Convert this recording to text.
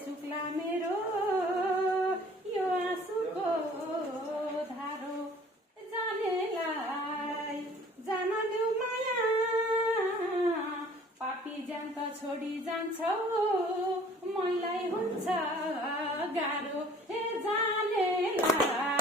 सुक्ला मेरो यो आँसुको धारो जानेलाई जान देऊ माया पापी जान त छोडी जान्छौ मैलाई हुन्छ गाह्रो हे जानेलाई